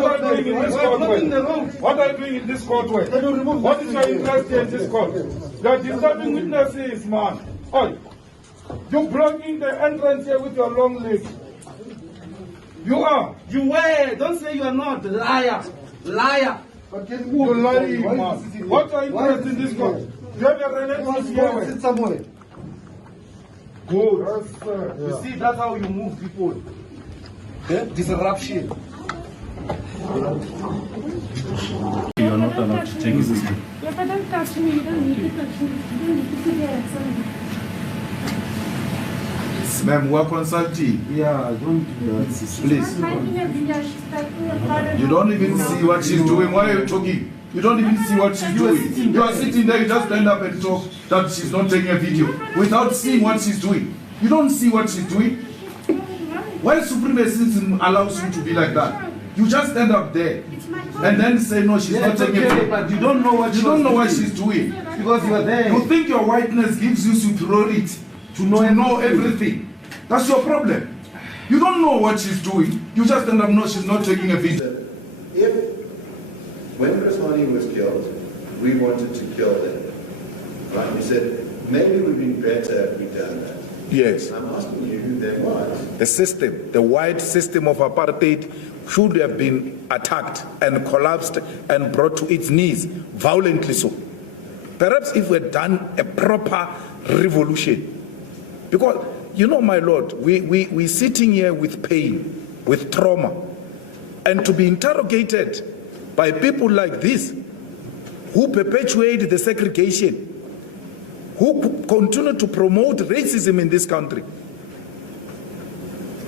What are you doing in this courtway? What are you doing in this courtway? What is your interest in this court? You are disturbing witnesses, man. Oh, you're blocking the entrance here with your long legs. You are. You were. Don't say you are not. Liar. Liar. You're lying, man. What are you interested in this court? You have a relative here. Sit somewhere. Good. You see, that's how you move people. Disruption. You're not allowed to take his system. Yeah, but don't touch me. You don't need to touch me. You don't need to sit there and something. Ma'am, we're consulting. Yeah, don't do that. Please. You don't even see what she's doing. Why are you talking? You don't even see what she's doing. You are sitting there, you just stand up and talk that she's not taking a video without seeing what she's doing. You don't see what she's doing. Why supremacism allows you to be like that? You just stand up there and then say no, she's not taking a video. But you don't know what she's doing. Because you are there. You think your whiteness gives you superiority to know everything. That's your problem. You don't know what she's doing. You just stand up, no, she's not taking a video. When Chris Hani was killed, we wanted to kill them. Right? We said, maybe it would be better if we done that. Yes. I'm asking you who that was. The system, the white system of apartheid should have been attacked and collapsed and brought to its knees, violently so. Perhaps if we had done a proper revolution. Because, you know, my Lord, we're sitting here with pain, with trauma, and to be interrogated by people like this, who perpetuate the segregation, who continue to promote racism in this country.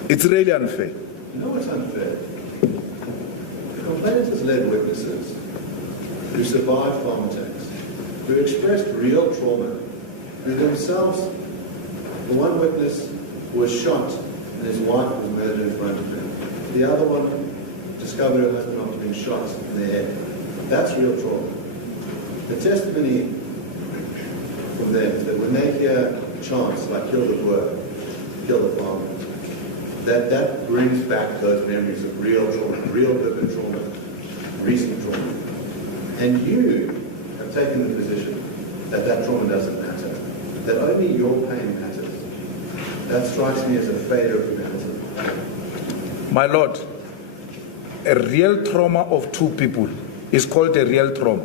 It's really unfair. You know what's unfair? The complainant has led witnesses who survived farm attacks, who expressed real trauma, who themselves, the one witness was shot and his wife was murdered in front of him. The other one discovered her husband after being shot in the head. That's real trauma. The testimony from them is that when they hear chants like kill the Boer, kill the farmer, that brings back those memories of real trauma, real vivid trauma, recent trauma. And you have taken the position that that trauma doesn't matter, that only your pain matters. That strikes me as a failure of humanity. My Lord, a real trauma of two people is called a real trauma.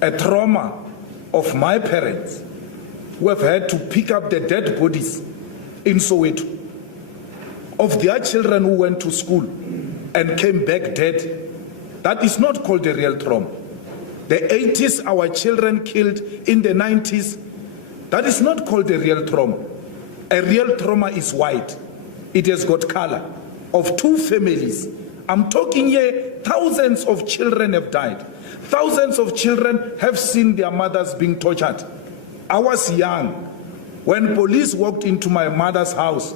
A trauma of my parents who have had to pick up the dead bodies in Soweto, of their children who went to school and came back dead. That is not called a real trauma. The 80s, our children killed in the 90s, that is not called a real trauma. A real trauma is white. It has got color. Of two families, I'm talking here, thousands of children have died. Thousands of children have seen their mothers being tortured. I was young when police walked into my mother's house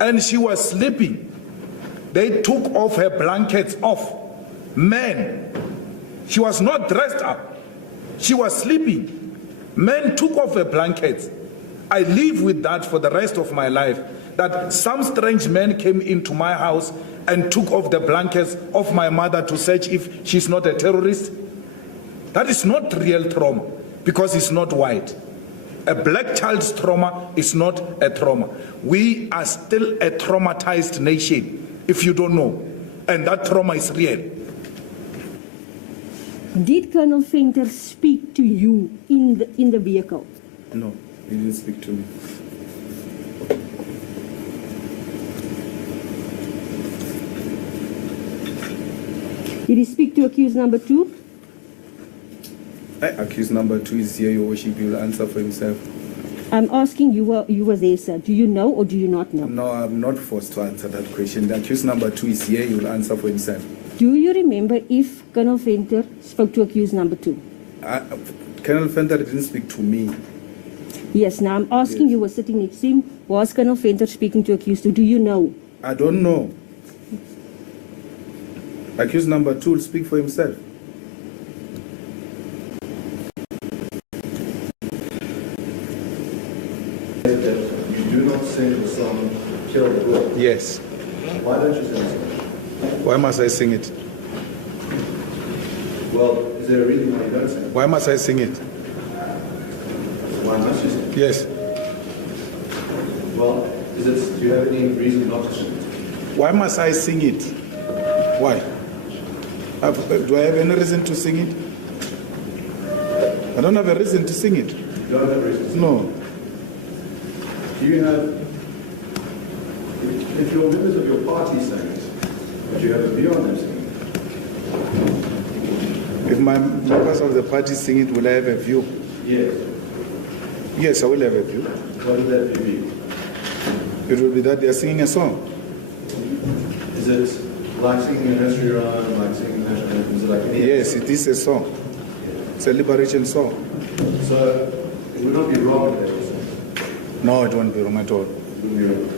and she was sleeping. They took off her blankets off. Men, she was not dressed up. She was sleeping. Men took off her blankets. I live with that for the rest of my life, that some strange men came into my house and took off the blankets of my mother to search if she's not a terrorist. That is not real trauma because it's not white. A black child's trauma is not a trauma. We are still a traumatized nation, if you don't know, and that trauma is real. Did Colonel Venter speak to you in the vehicle? No, he didn't speak to me. Did he speak to accused number 2? Accused number 2 is here, Your Worship. He will answer for himself. I'm asking you were there, sir. Do you know or do you not know? No, I'm not forced to answer that question. The accused number 2 is here. He will answer for himself. Do you remember if Colonel Venter spoke to accused number 2? Colonel Venter didn't speak to me. Yes, now I'm asking you, were sitting next to him, was Colonel Venter speaking to accused 2? Do you know? I don't know. Accused number 2 will speak for himself. You do not sing the song Kill the Boer. Yes. Why don't you sing the song? Why must I sing it? Well, is there a reason why you don't sing? Why must I sing it? Why must you sing? Yes. Well, do you have any reason not to sing? Why must I sing it? Why? Do I have any reason to sing it? I don't have a reason to sing it. You don't have a reason to sing? No. Do you have, if your members of your party sing it, do you have a view on them singing it? If my members of the party sing it, will I have a view? Yes. Yes, I will have a view. What would that view be? It will be that they are singing a song. Is it like singing a nursery rhyme, like singing national anthem? Is it like any? Yes, it is a song. It's a liberation song. So it would not be wrong that you sing. No, it won't be wrong at all. It wouldn't be wrong.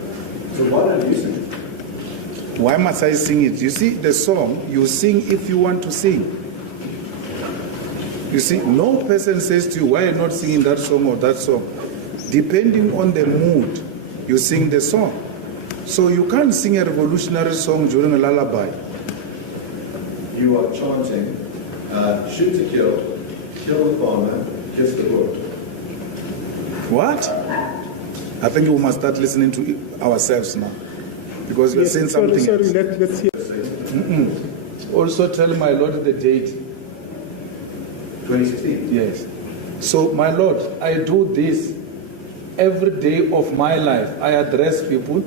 So why don't you sing it? Why must I sing it? You see, the song, you sing if you want to sing. You see, no person says to you, why are you not singing that song or that song? Depending on the mood, you sing the song. So you can't sing a revolutionary song during a lullaby. You are chanting, shoot to kill the farmer, kiss the bull. What? I think we must start listening to ourselves now. Because we're saying something else. Let's hear. Also tell my Lord the date. 2016? Yes. So, my Lord, I do this every day of my life. I address people.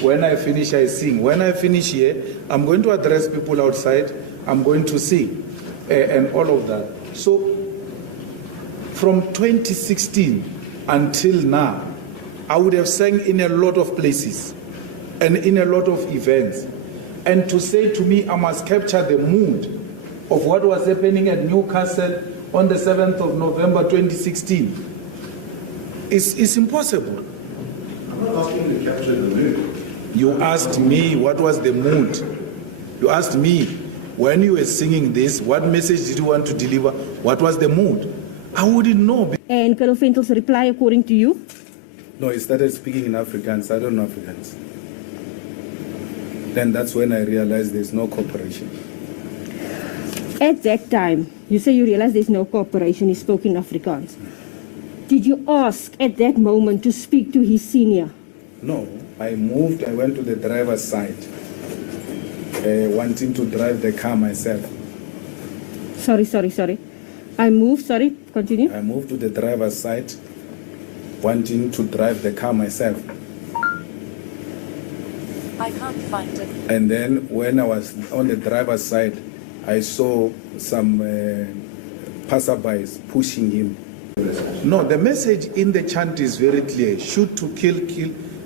When I finish, I sing. When I finish here, I'm going to address people outside. I'm going to sing. And all of that. So, from 2016 until now, I would have sang in a lot of places and in a lot of events. And to say to me, I must capture the mood of what was happening at Newcastle on the 7th of November 2016, it's impossible. I'm not asking you to capture the mood. You asked me what was the mood. You asked me, when you were singing this, what message did you want to deliver? What was the mood? I wouldn't know. And Colonel Ventel's reply, according to you? No, he started speaking in Afrikaans. I don't know Afrikaans. Then that's when I realized there's no cooperation. At that time, you say you realized there's no cooperation. He spoke in Afrikaans. Did you ask at that moment to speak to his senior? No, I moved. I went to the driver's side, wanting to drive the car myself. Sorry. I moved, continue. I moved to the driver's side, wanting to drive the car myself. I can't find it. And then when I was on the driver's side, I saw some passerbys pushing him. No, the message in the chant is very clear. Shoot to kill.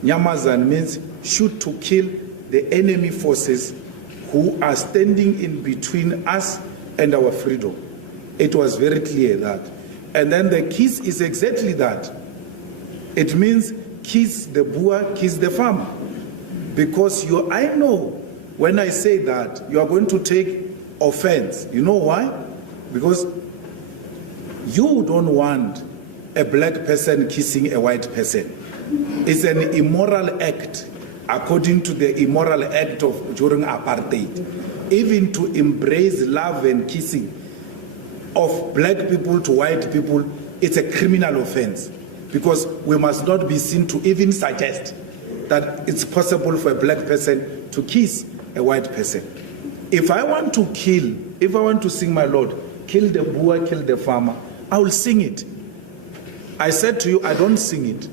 Nyamazan means shoot to kill the enemy forces who are standing in between us and our freedom. It was very clear that. And then the kiss is exactly that. It means kiss the boer, kiss the farmer. Because I know when I say that, you are going to take offense. You know why? Because you don't want a black person kissing a white person. It's an immoral act, according to the immoral act of during apartheid. Even to embrace love and kissing of black people to white people, it's a criminal offense. Because we must not be seen to even suggest that it's possible for a black person to kiss a white person. If I want to sing my Lord, kill the boer, kill the farmer, I will sing it. I said to you, I don't sing it.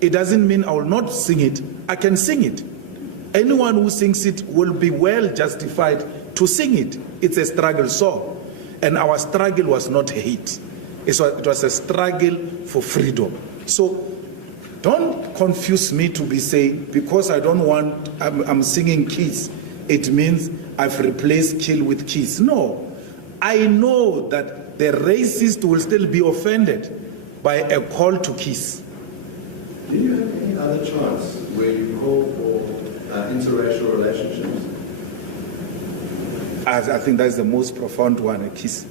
It doesn't mean I will not sing it. I can sing it. Anyone who sings it will be well justified to sing it. It's a struggle song. And our struggle was not hate. It was a struggle for freedom. So don't confuse me to be saying, because I'm singing kiss, it means I've replaced kill with kiss. No. I know that the racist will still be offended by a call to kiss. Do you have any other chance where you call for interracial relationships? I think that's the most profound one, a kiss.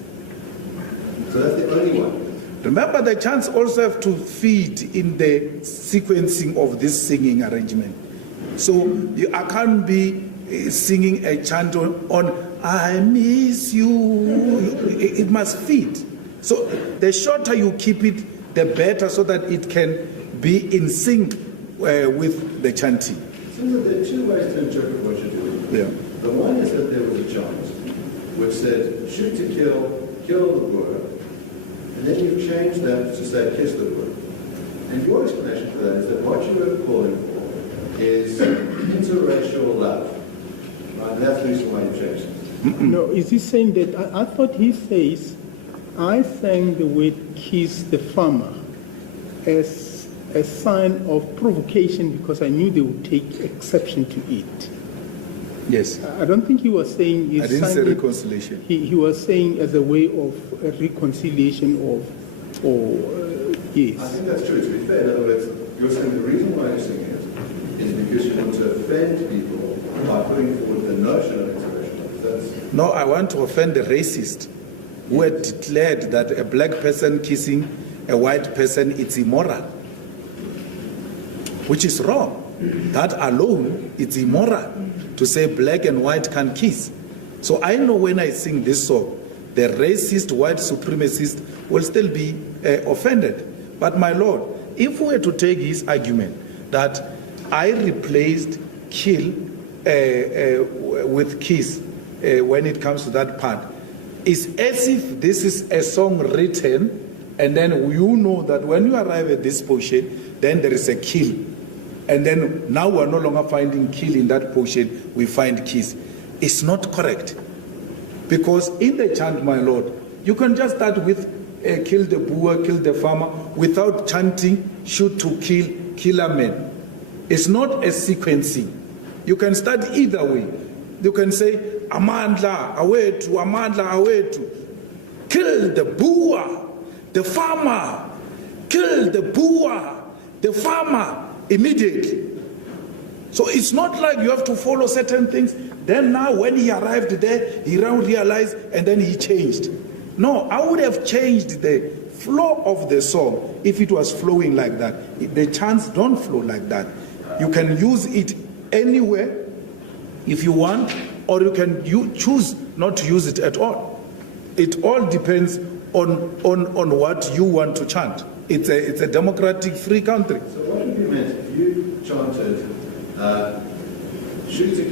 So that's the only one? Remember, the chants also have to feed in the sequencing of this singing arrangement. So I can't be singing a chant on I miss you. It must fit. So the shorter you keep it, the better, so that it can be in sync with the chanting. So there are two ways to interpret what you're doing. Yeah. The one is that there was a chant which said, shoot to kill the Boer, and then you've changed that to say, kiss the Boer. And your explanation for that is that what you were calling for is interracial love. Right? And that's the reason why you changed it. No, is he saying that? I thought he says, I sang the word kiss the farmer as a sign of provocation because I knew they would take exception to it. Yes. I don't think he was saying... I didn't say reconciliation. He was saying as a way of a reconciliation yes. I think that's true. To be fair, in other words, you're saying the reason why you're singing it is because you want to offend people by putting forward the notion of interracial. No, I want to offend the racist who had declared that a black person kissing a white person, it's immoral, which is wrong. That alone, it's immoral to say black and white can kiss. So I know when I sing this song, the racist, white supremacist will still be offended. But my Lord, if we were to take his argument that I replaced kill with kiss when it comes to that part, it's as if this is a song written and then you know that when you arrive at this portion, then there is a kill. And then now we're no longer finding kill in that portion, we find kiss. It's not correct. Because in the chant, my Lord, you can just start with kill the Boer, kill the farmer, without chanting shoot to kill a man. It's not a sequencing. You can start either way. You can say, Amandla, awetu, Amandla, awetu. Kill the Boer, the farmer. Kill the Boer, the farmer. Immediately. So it's not like you have to follow certain things. Then now when he arrived there, he realized and then he changed. No, I would have changed the flow of the song if it was flowing like that. The chants don't flow like that. You can use it anywhere if you want, or you can choose not to use it at all. It all depends on what you want to chant. It's a democratic free country. So what would you meant if you chanted shoot to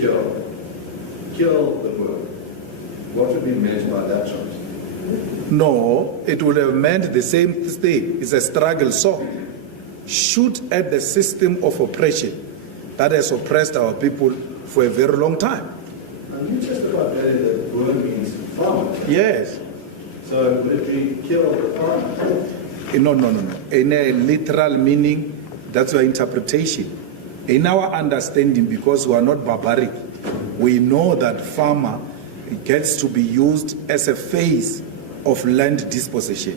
kill the Boer? What would be meant by that chant? No, it would have meant the same thing. It's a struggle song. Shoot at the system of oppression that has oppressed our people for a very long time. And you testified earlier that Boer means farmer. Yes. So would it be kill the farmer? No. In a literal meaning, that's your interpretation. In our understanding, because we are not barbaric, we know that farmer gets to be used as a phase of land dispossession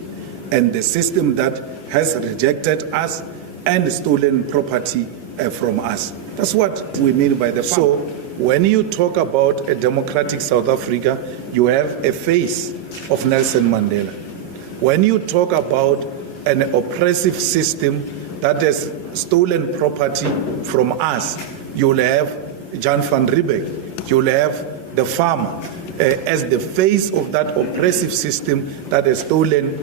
and the system that has rejected us and stolen property from us. That's what we mean by the farmer. So when you talk about a democratic South Africa, you have a face of Nelson Mandela. When you talk about an oppressive system that has stolen property from us, you'll have Jan van Riebeeck, you'll have the farmer as the face of that oppressive system that has stolen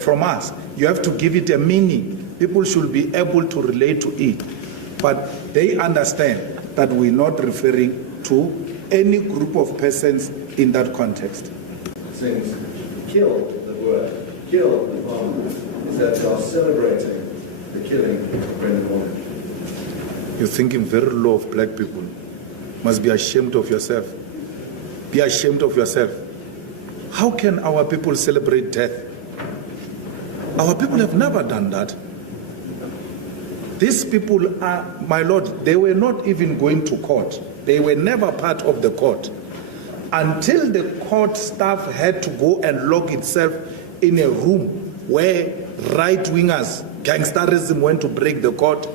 from us. You have to give it a meaning. People should be able to relate to it. But they understand that we're not referring to any group of persons in that context. Sings kill the word, kill the farmer, is that they are celebrating the killing of Brendan Warren. You're thinking very low of black people. Must be ashamed of yourself. Be ashamed of yourself. How can our people celebrate death? Our people have never done that. These people are, my Lord, they were not even going to court. They were never part of the court. Until the court staff had to go and lock itself in a room where right-wingers, gangsterism went to break the court,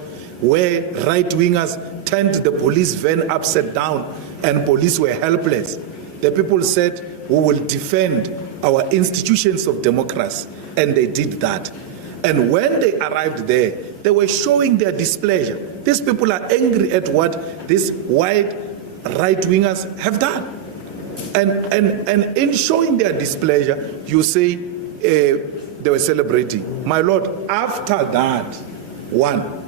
where right-wingers turned the police van upside down and police were helpless. The people said, we will defend our institutions of democracy, and they did that. And when they arrived there, they were showing their displeasure. These people are angry at what this white right-wingers have done. And in showing their displeasure, you say they were celebrating. My Lord, after that, one,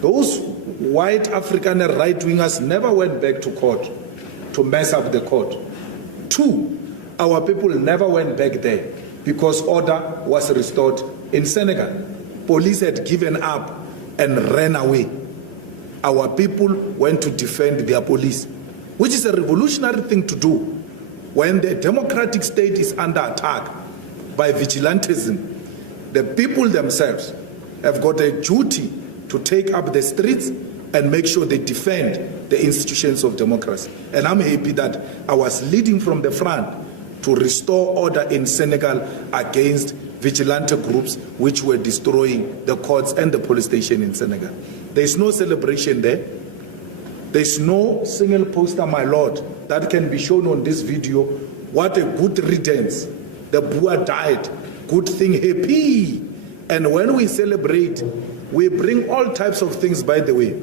those white African right-wingers never went back to court to mess up the court. Two, our people never went back there because order was restored in Senegal. Police had given up and ran away. Our people went to defend their police, which is a revolutionary thing to do when the democratic state is under attack by vigilantism. The people themselves have got a duty to take up the streets and make sure they defend the institutions of democracy. And I'm happy that I was leading from the front to restore order in Senegal against vigilante groups which were destroying the courts and the police station in Senegal. There's no celebration there. There's no single poster, my Lord, that can be shown on this video. What a good riddance. The Boer died. Good thing, happy. And when we celebrate, we bring all types of things, by the way.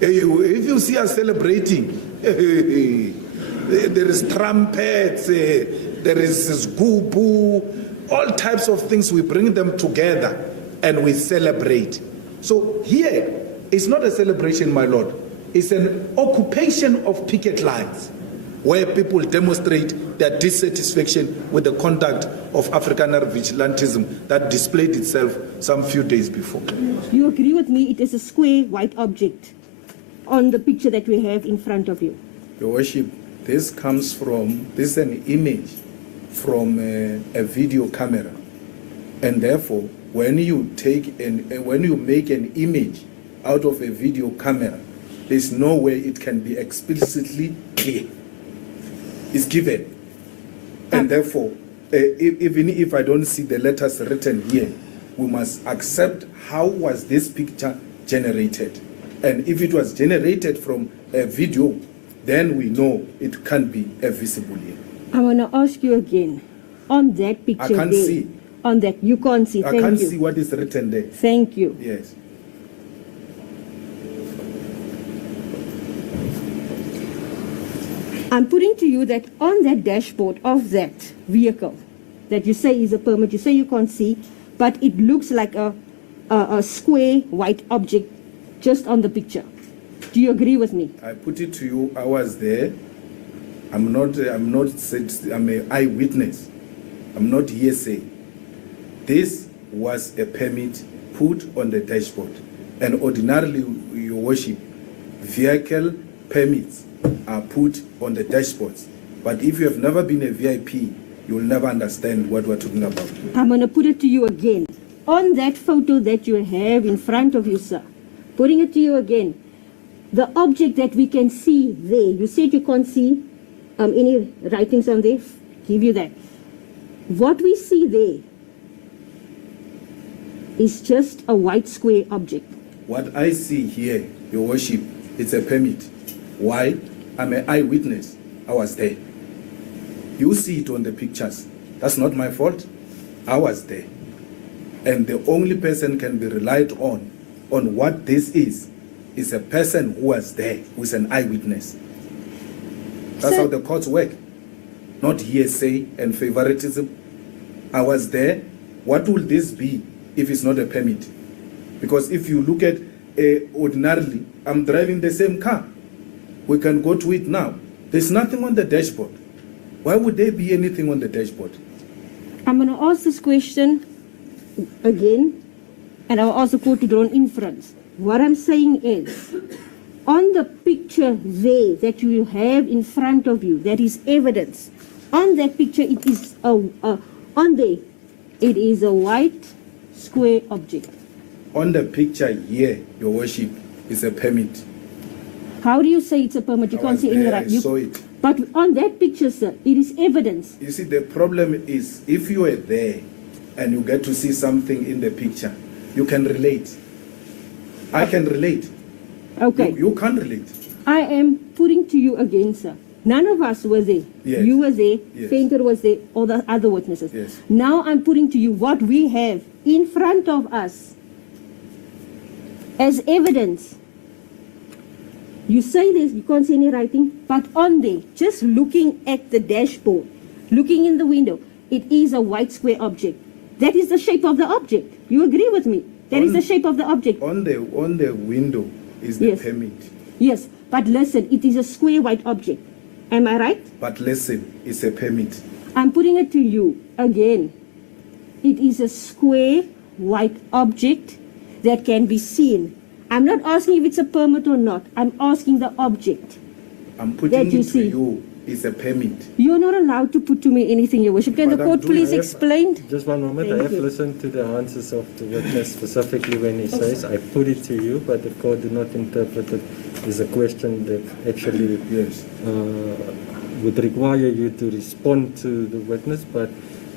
If you see us celebrating, there is trumpets, there is gubu, all types of things. We bring them together and we celebrate. So here, it's not a celebration, my Lord. It's an occupation of picket lines where people demonstrate their dissatisfaction with the conduct of Afrikaner vigilantism that displayed itself some few days before. You agree with me it is a square white object on the picture that we have in front of you? Your Worship, this is an image from a video camera. And therefore, when you make an image out of a video camera, there's no way it can be explicitly clear. It's given. And therefore, even if I don't see the letters written here, we must accept how was this picture generated. And if it was generated from a video, then we know it can't be visible here. I want to ask you again, on that picture I can't see. On that, you can't see. I can't see what is written there. Thank you. Yes. I'm putting to you that on that dashboard of that vehicle that you say is a permit, you say you can't see, but it looks like a square white object just on the picture. Do you agree with me? I put it to you, I was there. I'm an eyewitness. I'm not hearsay. This was a permit put on the dashboard. And ordinarily, Your Worship, vehicle permits are put on the dashboards. But if you have never been a VIP, you will never understand what we're talking about. I'm going to put it to you again. On that photo that you have in front of you, sir, putting it to you again, the object that we can see there, you said you can't see any writings on there, give you that. What we see there is just a white square object. What I see here, Your Worship, it's a permit. Why? I'm an eyewitness. I was there. You see it on the pictures. That's not my fault. I was there. And the only person can be relied on what this is a person who was there, who is an eyewitness. That's how the courts work. Not hearsay and favoritism. I was there. What will this be if it's not a permit? Because if you look at ordinarily, I'm driving the same car. We can go to it now. There's nothing on the dashboard. Why would there be anything on the dashboard? I'm going to ask this question again, and I'll ask the court to draw an inference. What I'm saying is, on the picture there that you have in front of you, that is evidence. On that picture, it is it is a white square object. On the picture here, Your Worship, is a permit. How do you say it's a permit? You can't see any right. I saw it. But on that picture, sir, it is evidence. You see, the problem is if you are there and you get to see something in the picture, you can relate. I can relate. Okay. You can't relate. I am putting to you again, sir. None of us were there. Yes. You were there. Yes. Painter was there. All the other witnesses. Yes. Now I'm putting to you what we have in front of us as evidence You say this, you can't see any writing, but on there, just looking at the dashboard, looking in the window, it is a white square object. That is the shape of the object. You agree with me? That is the shape of the object. On the window is the Yes. permit. Yes, but listen, it is a square white object. Am I right? But listen, it's a permit. I'm putting it to you again. It is a square white object that can be seen. I'm not asking if it's a permit or not. I'm asking the object. I'm That putting you it to see. you. It's a permit. You're not allowed to put to me anything, Your Worship. Can the But I'm court doing- please I have- explain? Just one moment. Thank I have you. listened to the answers of the witness, specifically when he says, I put it to you, but the court did not interpret it as a question that actually Yes. would require you to respond to the witness, but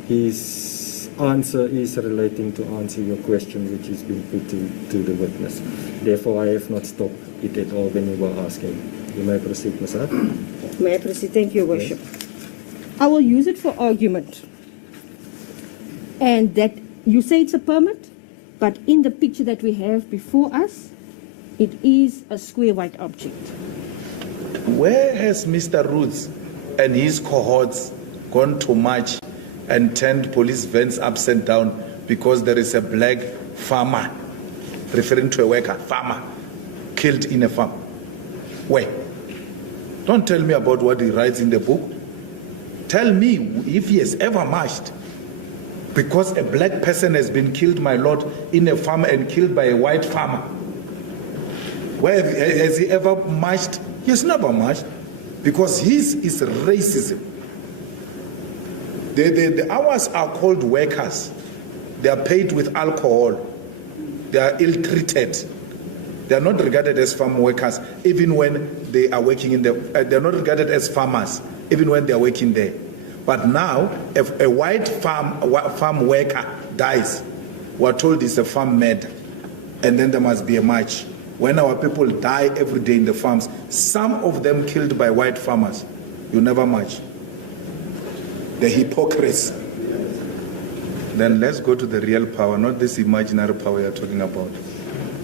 his answer is relating to answer your question, which has been put to the witness. Therefore, I have not stopped it at all when you were asking. You may proceed, Ms. Hart. May I proceed? Thank you, Your Worship. I will use it for argument. And that you say it's a permit, but in the picture that we have before us, it is a square white object. Where has Mr. Roots and his cohorts gone to march and turned police vans upside down because there is a black farmer, referring to a worker, farmer, killed in a farm? Where? Don't tell me about what he writes in the book. Tell me if he has ever marched because a black person has been killed, my lord, in a farm and killed by a white farmer. Where has he ever marched? He has never marched because his is racism. The hours are called workers. They are paid with alcohol. They are ill-treated. They are not regarded as farm workers even when they are working in the. They are not regarded as farmers even when they are working there. But now, if a white farm worker dies, we are told it's a farm murder, and then there must be a march. When our people die every day in the farms, some of them killed by white farmers, you never march. The hypocrisy. Then let's go to the real power, not this imaginary power you're talking about.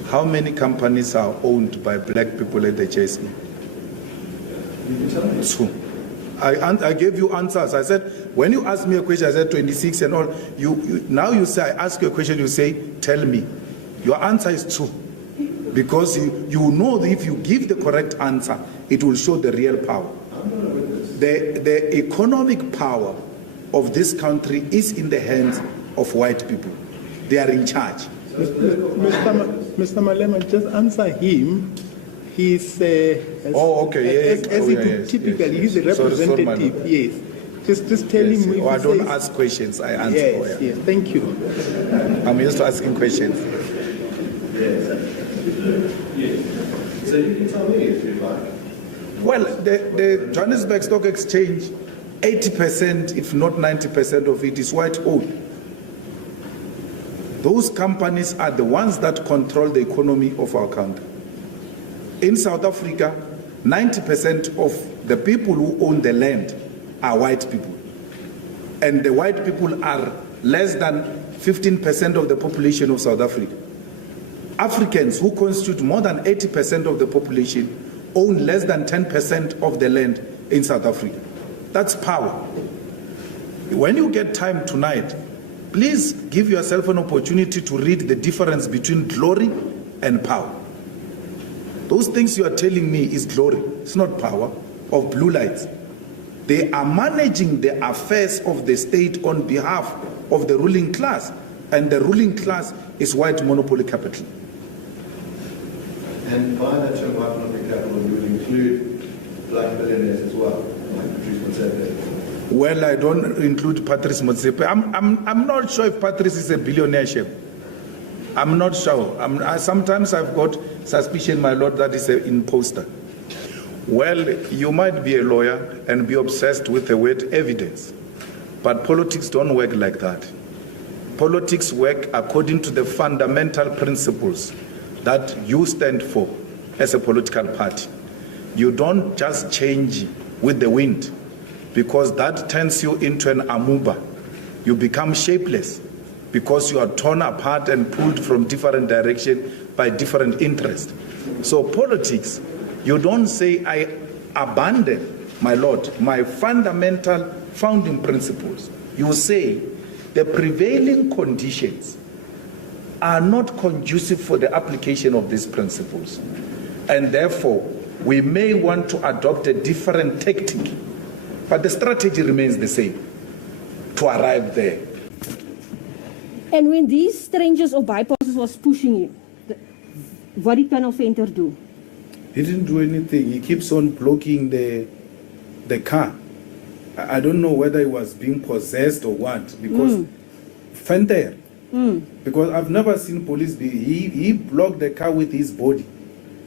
How many companies are owned by black people at the JSE? Two. I gave you answers. I said, when you ask me a question, I said 26 and all. Now you say, I ask you a question, you say, tell me. Your answer is 2. Because you know that if you give the correct answer, it will show the real power. The economic power of this country is in the hands of white people. They are in charge. Mr. Malema, just answer him. He's as he could typically, he's a representative. Yes. Just tell him. Yes. I don't ask questions. I answer. Yes. Yes. Thank you. I'm used to asking questions. So you can tell me if you like. Well, the Johannesburg Stock Exchange, 80%, if not 90% of it is white-owned. Those companies are the ones that control the economy of our country. In South Africa, 90% of the people who own the land are white people. And the white people are less than 15% of the population of South Africa. Africans, who constitute more than 80% of the population, own less than 10% of the land in South Africa. That's power. When you get time tonight, please give yourself an opportunity to read the difference between glory and power. Those things you are telling me is glory. It's not power of blue lights. They are managing the affairs of the state on behalf of the ruling class, and the ruling class is white monopoly capital. And by that term, white monopoly capital, you would include black billionaires as well, like Patrice Motsepe. Well, I don't include Patrice Motsepe. I'm not sure if Patrice is a billionaire chef. I'm not sure. Sometimes I've got suspicion, my lord, that is an imposter. Well, you might be a lawyer and be obsessed with the word evidence, but politics don't work like that. Politics work according to the fundamental principles that you stand for as a political party. You don't just change with the wind, because that turns you into an amoeba. You become shapeless because you are torn apart and pulled from different directions by different interests. So politics, You don't say, I abandon, my Lord, my fundamental founding principles. You say, the prevailing conditions are not conducive for the application of these principles. And therefore, we may want to adopt a different tactic, but the strategy remains the same to arrive there. And when these strangers or bypassers was pushing you, what did Colonel Venter do? He didn't do anything. He keeps on blocking the car. I don't know whether he was being possessed or what, because Venter, because I've never seen police he blocked the car with his body,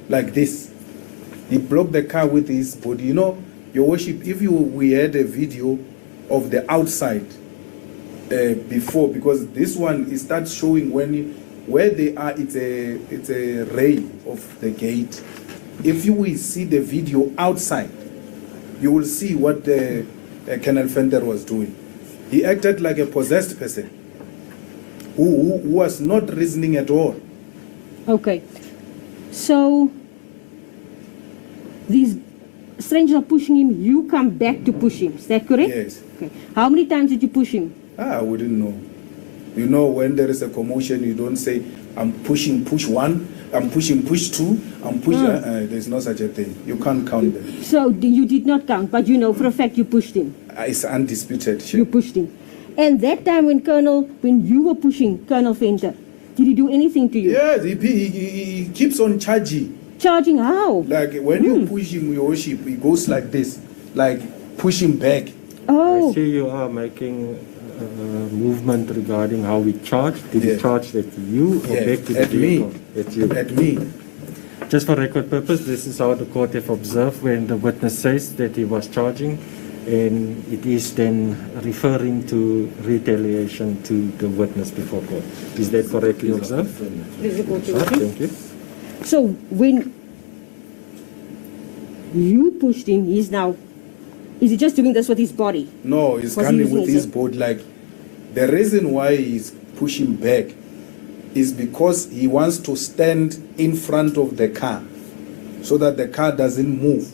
like this. He blocked the car with his body. You know, Your Worship, if we had a video of the outside before, because this one, it starts showing where they are, it's a ray of the gate. If you will see the video outside, you will see what the Colonel Venter was doing. He acted like a possessed person who was not reasoning at all. Okay. So, these strangers are pushing him, you come back to push him. Is that correct? Yes. Okay. How many times did you push him? I wouldn't know. You know, when there is a commotion, you don't say, I'm pushing, push one, I'm pushing, push two, I'm pushing. There's no such a thing. You can't count them. So, you did not count, but you know for a fact you pushed him. It's undisputed. You pushed him. And that time when you were pushing Colonel Venter, did he do anything to you? Yes, he keeps on charging. Charging how? Like when you push him, Your Worship, he goes like this, like push him back. Oh. I see you are making movement regarding how we charged. Did he charge at you or back to the vehicle? At you. At me. Just for record purpose, this is how the court have observed when the witness says that he was charging, and it is then referring to retaliation to the witness before court. Is that correctly observed? Thank you. So when you pushed him, is he just doing this with his body? No, he's coming with his body. Like, the reason why he's pushing back is because he wants to stand in front of the car so that the car doesn't move.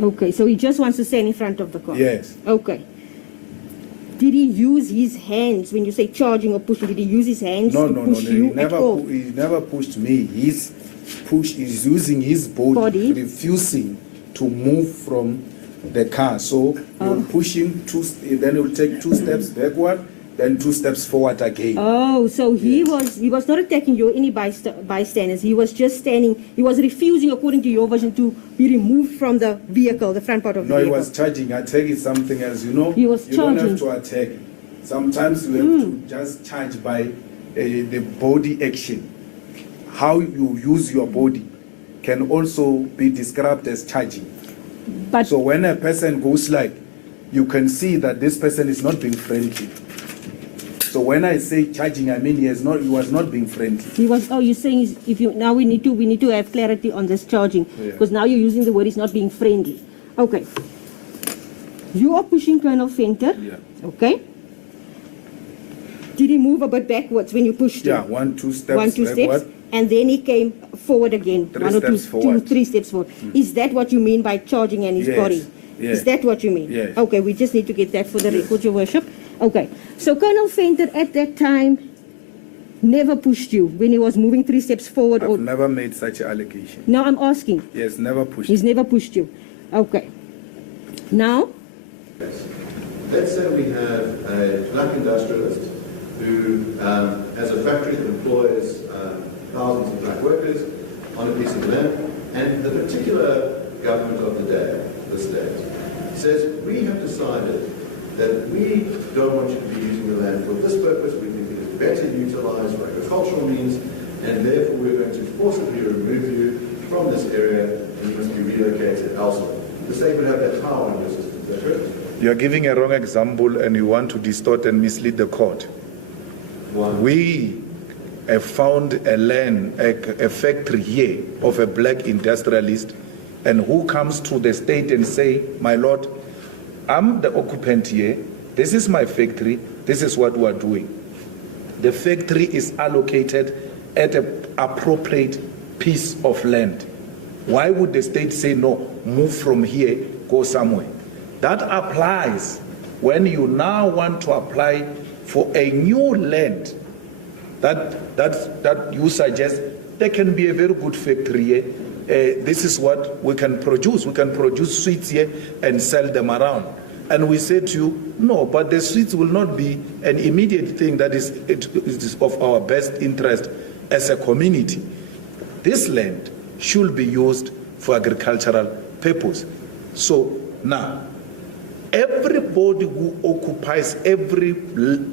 Okay, so he just wants to stand in front of the car? Yes. Okay. Did he use his hands when you say charging or pushing? Did he use his hands to push you at all? He never pushed me. He's using his body, refusing to move from the car. So you'll push him then he'll take 2 steps backward, then 2 steps forward again. Oh, so he was not attacking you or any bystanders. He was just standing. He was refusing, according to your version, to be removed from the vehicle, the front part of the vehicle. No, he was charging. Attack is something else. You know, he was you don't have to attack. Sometimes you have to just charge by the body action. How you use your body can also be described as charging. But so when a person goes like, you can see that this person is not being friendly. So when I say charging, I mean he was not being friendly. He was. Oh, you're saying now we need to have clarity on this charging, because now you're using the word he's not being friendly. Okay. You are pushing Colonel Venter. Yeah. Okay. Did he move a bit backwards when you pushed him? Yeah, 1, 2 steps. 1, 2 backward. steps, and then he came forward again. 3 1 or steps 2, forward. 3 steps forward. Is that what you mean by charging and his body? Yes. Is that what you mean? Yes. Okay, we just need to get that for the record, Your Worship. Okay, so Colonel Venter at that time never pushed you when he was moving 3 steps forward? I've never made such an allegation. No, I'm asking. Yes, never pushed. He's never pushed you. Okay. Now? Let's say we have a black industrialist who has a factory that employs thousands of black workers on a piece of land, and the particular government of the day, the state, says, we have decided that we don't want you to be using the land for this purpose, we think it is better utilized for agricultural means, and therefore we're going to forcibly remove you from this area and you must be relocated elsewhere. The state would have that power in your system, is that correct? You are giving a wrong example and you want to distort and mislead the court. Why? We have found a land, a factory here of a black industrialist, and who comes to the state and say, my lord, I'm the occupant here, this is my factory, this is what we are doing. The factory is allocated at an appropriate piece of land. Why would the state say, no, move from here, go somewhere? That applies when you now want to apply for a new land that you suggest. There can be a very good factory here. This is what we can produce. We can produce sweets here and sell them around. And we say to you, no, but the sweets will not be an immediate thing that is of our best interest as a community. This land should be used for agricultural purpose. So now, everybody who occupies every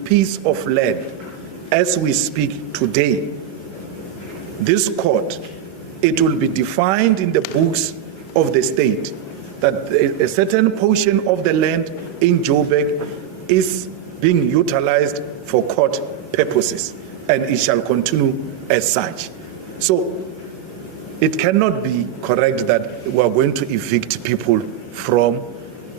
piece of land as we speak today, this court, it will be defined in the books of the state that a certain portion of the land in Joburg is being utilized for court purposes, and it shall continue as such. So it cannot be correct that we are going to evict people from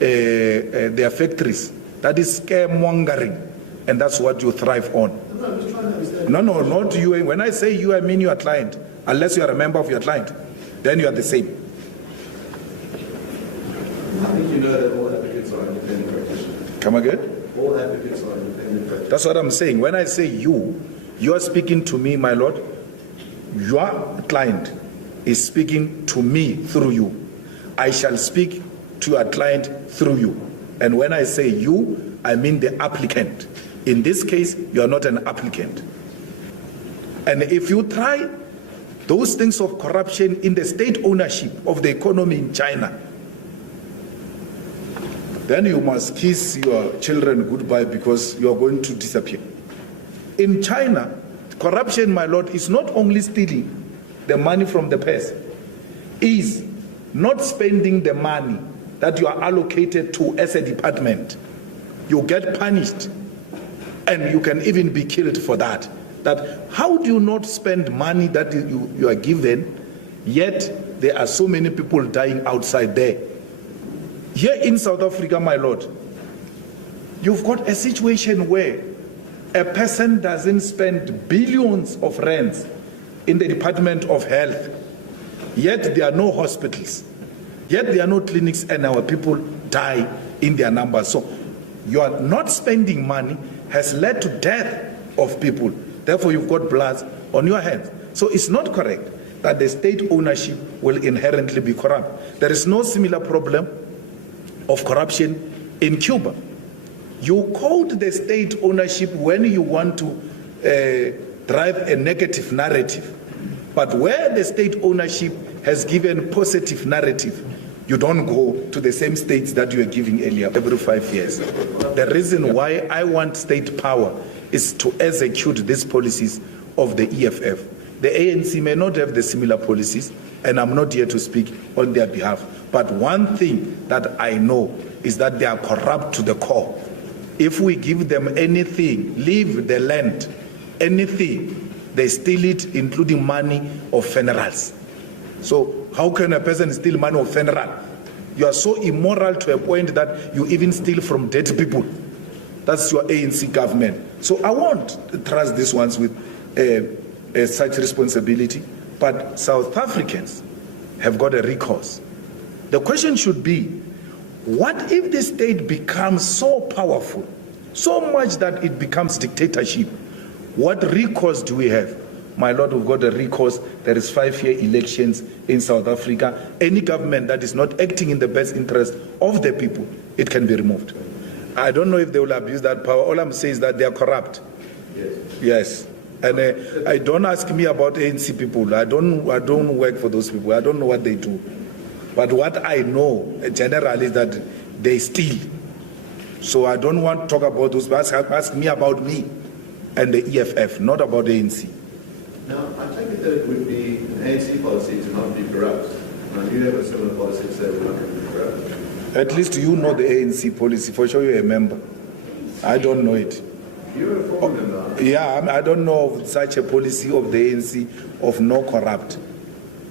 their factories. That is scaremongering, and that's what you thrive on. I'm just trying to understand. No, not you. When I say you, I mean your client. Unless you are a member of your client, then you are the same. I think you know that all advocates are independent practitioners. Come again? All advocates are independent practitioners. That's what I'm saying. When I say you are speaking to me, my lord. Your client is speaking to me through you. I shall speak to your client through you. And when I say you, I mean the applicant. In this case, you are not an applicant. And if you try those things of corruption in the state ownership of the economy in China, then you must kiss your children goodbye because you are going to disappear. In China, corruption, my lord, is not only stealing the money from the purse, is not spending the money that you are allocated to as a department. You get punished, and you can even be killed for that. That how do you not spend money that you are given, yet there are so many people dying outside there? Here in South Africa, my lord, you've got a situation where a person doesn't spend billions of rands in the Department of Health, yet there are no hospitals, yet there are no clinics, and our people die in their numbers. So you are not spending money has led to death of people. Therefore, you've got blood on your hands. So it's not correct that the state ownership will inherently be corrupt. There is no similar problem of corruption in Cuba. You quote the state ownership when you want to drive a negative narrative. But where the state ownership has given positive narrative, you don't go to the same states that you were giving earlier every 5 years. The reason why I want state power is to execute these policies of the EFF. The ANC may not have the similar policies, and I'm not here to speak on their behalf. But one thing that I know is that they are corrupt to the core. If we give them anything, leave the land, anything, they steal it, including money of funerals. So how can a person steal money of funeral? You are so immoral to a point that you even steal from dead people. That's your ANC government. So I won't trust these ones with such responsibility. But South Africans have got a recourse. The question should be, what if the state becomes so powerful, so much that it becomes dictatorship? What recourse do we have? My lord, we've got a recourse. There is 5-year elections in South Africa. Any government that is not acting in the best interest of the people, it can be removed. I don't know if they will abuse that power. All I'm saying is that they are corrupt. Yes. And I don't ask me about ANC people. I don't work for those people. I don't know what they do. But what I know generally is that they steal. So I don't want to talk about those. Ask me about me and the EFF, not about the ANC. Now, I take it that it would be an ANC policy to not be corrupt. Now, you have a similar policy to say we're not going to be corrupt. At least you know the ANC policy. For sure you're a member. I don't know it. You're a former member. Yeah, I don't know of such a policy of the ANC of no corrupt.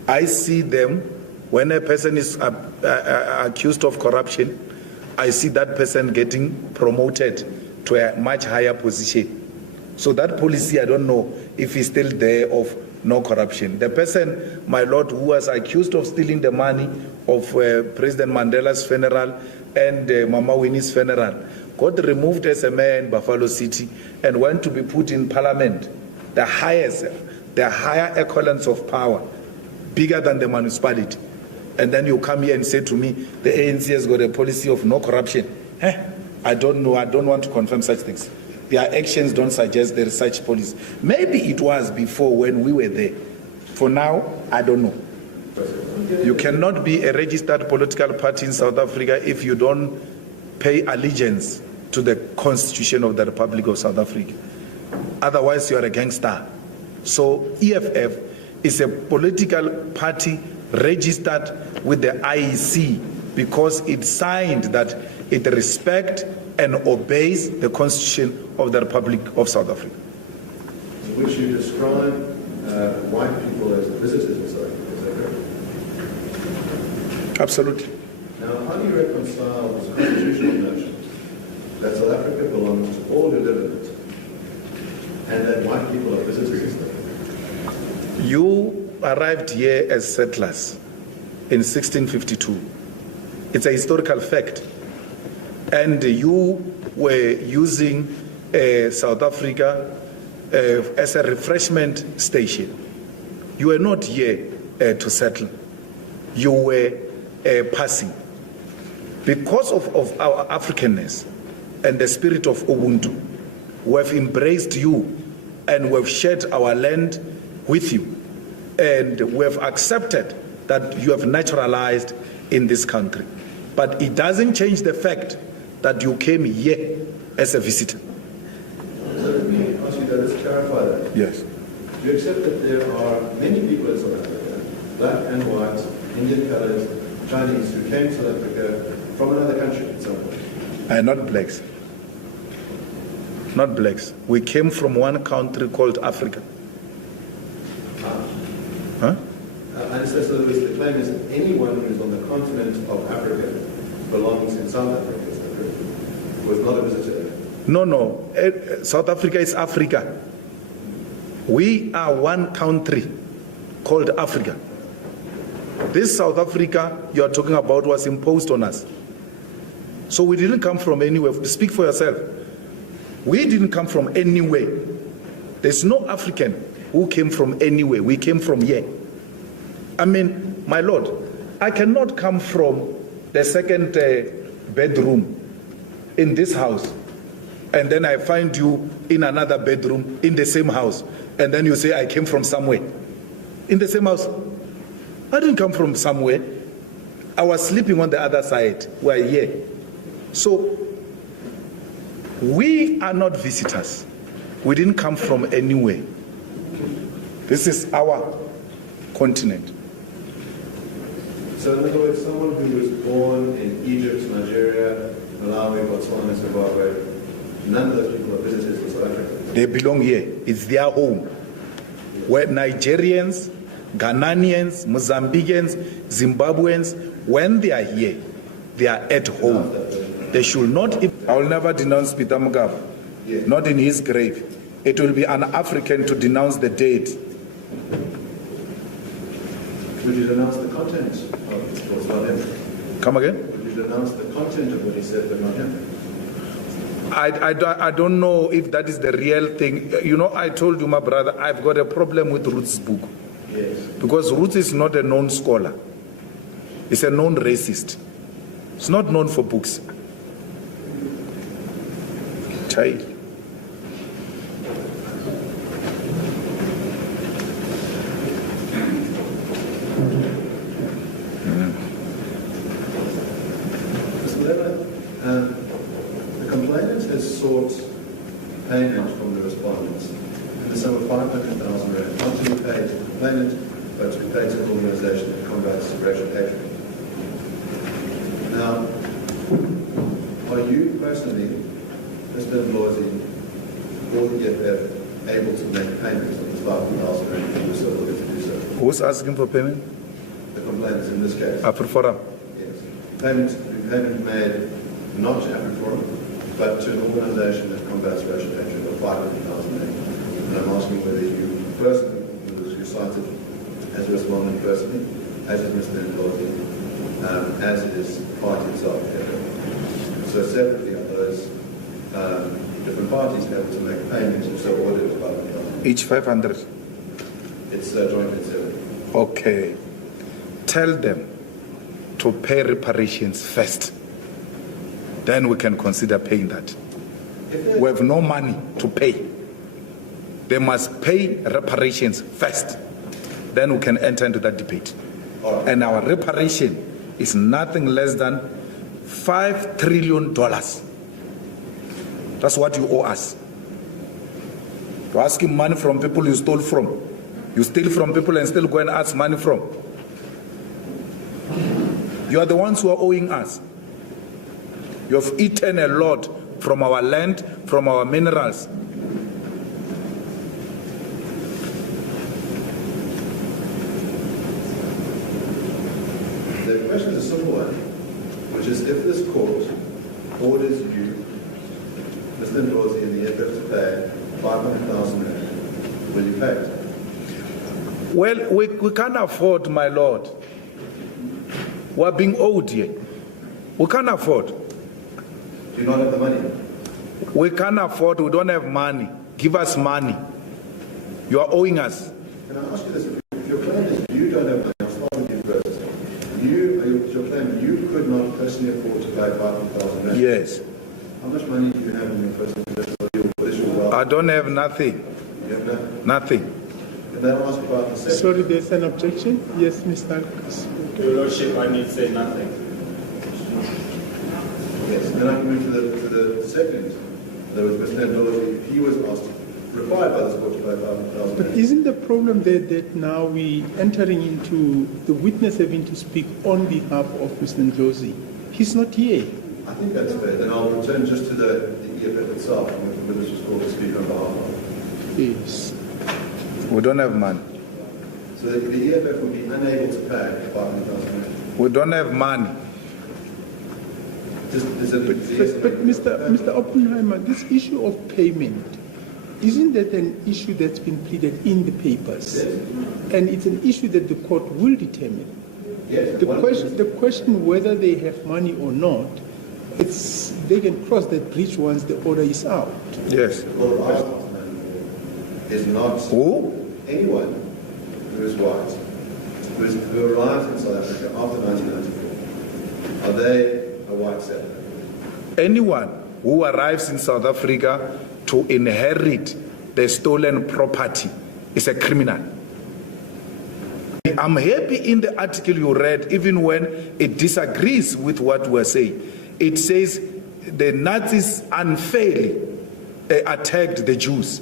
I see them, when a person is accused of corruption, I see that person getting promoted to a much higher position. So that policy, I don't know if it's still there of no corruption. The person, my lord, who was accused of stealing the money of President Mandela's funeral and Mama Winnie's funeral got removed as a mayor in Buffalo City and went to be put in parliament, the higher echelons of power, bigger than the municipality. And then you come here and say to me, the ANC has got a policy of no corruption. I don't know. I don't want to confirm such things. Their actions don't suggest there is such policy. Maybe it was before when we were there. For now, I don't know. You cannot be a registered political party in South Africa if you don't pay allegiance to the Constitution of the Republic of South Africa. Otherwise, you are a gangster. So EFF is a political party registered with the IEC because it signed that it respects and obeys the Constitution of the Republic of South Africa. In which you describe white people as visitors in South Africa, is that correct? Absolutely. Now, how do you reconcile this constitutional notion that South Africa belongs to all who live in it, and that white people are visitors in South Africa? You arrived here as settlers in 1652. It's a historical fact. And you were using South Africa as a refreshment station. You were not here to settle. You were passing. Because of our Africanness and the spirit of Ubuntu, we have embraced you and we have shared our land with you. And we have accepted that you have naturalized in this country. But it doesn't change the fact that you came here as a visitor. So let me ask you, let's clarify that. Yes. Do you accept that there are many people in South Africa, black and white, Indian colors, Chinese, who came to South Africa from another country in some way? Not blacks. Not blacks. We came from one country called Africa. Huh? I understand. So the claim is that anyone who is on the continent of Africa belongs in South Africa, is that correct? Was not a visitor. No. South Africa is Africa. We are one country called Africa. This South Africa you are talking about was imposed on us. So we didn't come from anywhere. Speak for yourself. We didn't come from anywhere. There's no African who came from anywhere. We came from here. I mean, my Lord, I cannot come from the second bedroom in this house and then I find you in another bedroom in the same house and then you say I came from somewhere. In the same house. I didn't come from somewhere. I was sleeping on the other side. We're here. So, we are not visitors. We didn't come from anywhere. This is our continent. So in other words, someone who was born in Egypt, Nigeria, Malawi, Botswana, Zimbabwe, none of those people are visitors in South Africa. They belong here. It's their home. Where Nigerians, Ghanaians, Mozambicans, Zimbabweans, when they are here, they are at home. They should not. I will never denounce Peter Mugabe, not in his grave. It will be an African to denounce the dead. Would you denounce the content of what's not him? Come again? Would you denounce the content of what he said, but not him? I don't know if that is the real thing. You know, I told you, my brother, I've got a problem with Roots' book. Yes. Because Roots is not a known scholar. He's a known racist. He's not known for books. Child. Mr. Malema, the complainant has sought payment from the respondents in the sum of 500,000 rand, not to be paid to the complainant, but to be paid to an organisation that combats racial hatred. Now, are you personally, Mr. Mlozi, or the EFF, able to make payments of this 500,000 rand if you're still willing to do so? Who's asking for payment? The complainants in this case. Afriforum. Yes. Payment made not to Afriforum, but to an organisation that combats racial hatred of 500,000 rand. And I'm asking whether you personally, with your cited as responding personally, as is Mr. Ndlozi, as is party itself. So separately are those different parties able to make payments if so ordered by the government. Each 500. It's joint at 7. Okay. Tell them to pay reparations first. Then we can consider paying that. We have no money to pay. They must pay reparations first. Then we can enter into that debate. Right. And our reparation is nothing less than $5 trillion. That's what you owe us. You're asking money from people you stole from. You steal from people and still go and ask money from. You are the ones who are owing us. You have eaten a lot from our land, from our minerals. The question is a simple one, which is if this court orders you, Mr. Ndlozi, and the EFF to pay 500,000 rand, will you pay it? Well, we can't afford, my Lord. We're being owed here. We can't afford. Do you not have the money? We can't afford, we don't have money. Give us money. You are owing us. Can I ask you this? If your claim is you don't have money, I'll start with you first. Your claim you could not personally afford to pay 500,000 rand. Yes. How much money do you have in your personal possession or your wealth? I don't have nothing. You have nothing. Nothing. And then I'll ask about the second. Sorry, there's an objection. Yes, Mr. Lucas. Your Lordship, I need to say nothing. Yes, and then I can move to the second. There was Mr. Ndlozi, he was asked, required by this court to pay 500,000 But rand. isn't the problem there that now we entering into the witness having to speak on behalf of Mr. Ndlozi? He's not here. I think that's fair. Then I'll return just to the EFF itself, whether this was called to speak on behalf of. Yes. We don't have money. So the EFF would be unable to pay 500,000 rand. We don't have money. But Mr. Oppenheimer, this issue of payment, isn't that an issue that's been pleaded in the papers? Yes. And it's an issue that the court will determine. Yes. The question whether they have money or not, they can cross that bridge once the order is out. Yes. Well, the right is not Who? anyone who is white, who arrives in South Africa after 1994. Are they a white settler? Anyone who arrives in South Africa to inherit the stolen property is a criminal. I'm happy in the article you read, even when it disagrees with what we're saying. It says the Nazis unfairly attacked the Jews.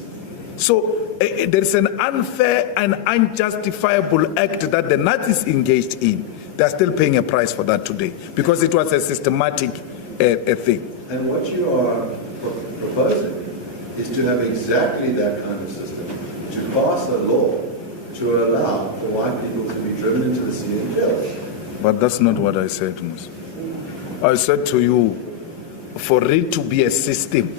So there's an unfair and unjustifiable act that the Nazis engaged in. They're still paying a price for that today because it was a systematic thing. And what you are proposing is to have exactly that kind of system, to pass a law to allow for white people to be driven into the sea and killed. But that's not what I said, Mus. I said to you, for it to be a system,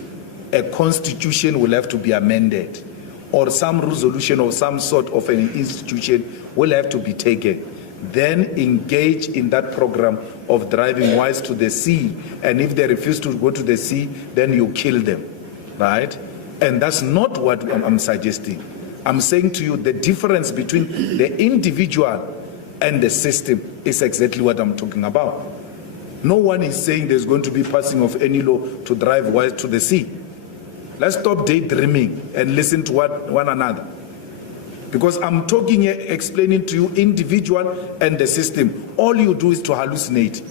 a constitution will have to be amended, or some resolution of some sort of an institution will have to be taken. Then engage in that program of driving whites to the sea. And if they refuse to go to the sea, then you kill them, right? And that's not what I'm suggesting. I'm saying to you the difference between the individual and the system is exactly what I'm talking about. No one is saying there's going to be passing of any law to drive whites to the sea. Let's stop daydreaming and listen to one another. Because I'm talking here, explaining to you individual and the system. All you do is to hallucinate.